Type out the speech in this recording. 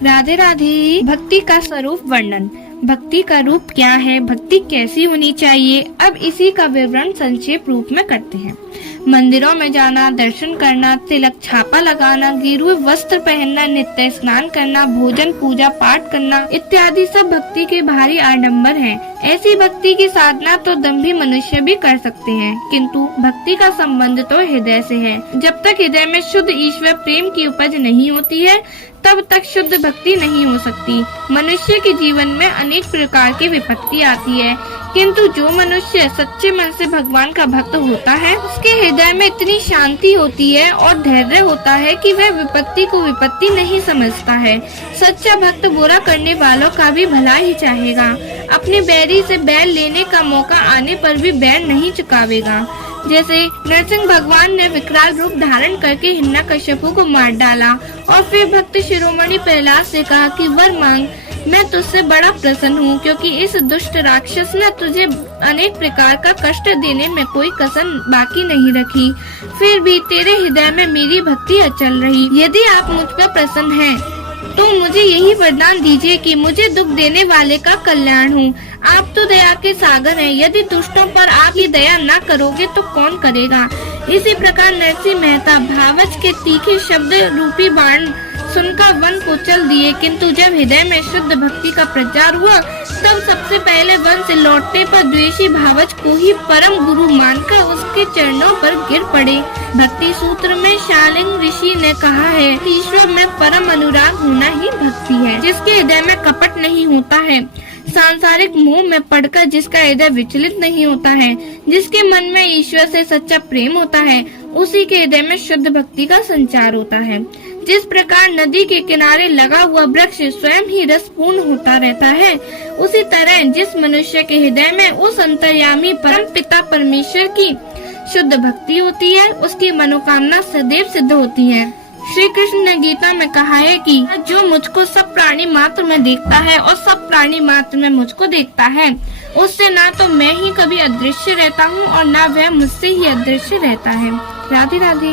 राधे राधे। भक्ति का स्वरूप वर्णन। भक्ति का रूप क्या है, भक्ति कैसी होनी चाहिए, अब इसी का विवरण संक्षेप रूप में करते हैं। मंदिरों में जाना, दर्शन करना, तिलक छापा लगाना, गेरुए वस्त्र पहनना, नित्य स्नान करना, भोजन पूजा पाठ करना इत्यादि सब भक्ति के भारी आडंबर हैं। ऐसी भक्ति की साधना तो दंभी मनुष्य भी कर सकते हैं, किंतु भक्ति का संबंध तो हृदय से है। जब तक हृदय में शुद्ध ईश्वर प्रेम की उपज नहीं होती है, तब तक शुद्ध भक्ति नहीं हो सकती। मनुष्य के जीवन में अनेक प्रकार की विपत्ति आती है, किंतु जो मनुष्य सच्चे मन से भगवान का भक्त होता है, उसके हृदय में इतनी शांति होती है और धैर्य होता है कि वह विपत्ति को विपत्ति नहीं समझता है। सच्चा भक्त बुरा करने वालों का भी भला ही चाहेगा। अपने बैरी से बैर लेने का मौका आने पर भी बैर नहीं चुकावेगा। जैसे नरसिंह भगवान ने विकराल रूप धारण करके हिरण्यकश्यपु को मार डाला और फिर भक्त शिरोमणि प्रहलाद से कहा कि वर मांग, मैं तुझसे बड़ा प्रसन्न हूँ, क्योंकि इस दुष्ट राक्षस ने तुझे अनेक प्रकार का कष्ट देने में कोई कसर बाकी नहीं रखी, फिर भी तेरे हृदय में मेरी भक्ति अचल रही। यदि आप मुझ पर प्रसन्न हैं, तो मुझे यही वरदान दीजिए कि मुझे दुख देने वाले का कल्याण हो। आप तो दया के सागर हैं, यदि दुष्टों पर आप ये दया न करोगे तो कौन करेगा। इसी प्रकार नरसिंह मेहता भावच के तीखे शब्द रूपी बाण सुनकर वन को चल दिए, किंतु जब हृदय में शुद्ध भक्ति का प्रचार हुआ, तब सबसे पहले वन से लौटने पर द्वेषी भावच को ही परम गुरु मानकर उसके चरणों पर गिर पड़े। भक्ति सूत्र में शालिंग ऋषि ने कहा है, ईश्वर में परम अनुराग होना ही भक्ति है। जिसके हृदय में कपट नहीं होता है, सांसारिक मोह में पड़कर जिसका हृदय विचलित नहीं होता है, जिसके मन में ईश्वर से सच्चा प्रेम होता है, उसी के हृदय में शुद्ध भक्ति का संचार होता है। जिस प्रकार नदी के किनारे लगा हुआ वृक्ष स्वयं ही रसपूर्ण होता रहता है, उसी तरह जिस मनुष्य के हृदय में उस अंतर्यामी परम पिता परमेश्वर की शुद्ध भक्ति होती है, उसकी मनोकामना सदैव सिद्ध होती है। श्री कृष्ण ने गीता में कहा है कि जो मुझको सब प्राणी मात्र में देखता है और सब प्राणी मात्र में मुझको देखता है, उससे ना तो मैं ही कभी अदृश्य रहता हूँ और ना वह मुझसे ही अदृश्य रहता है। राधे राधे।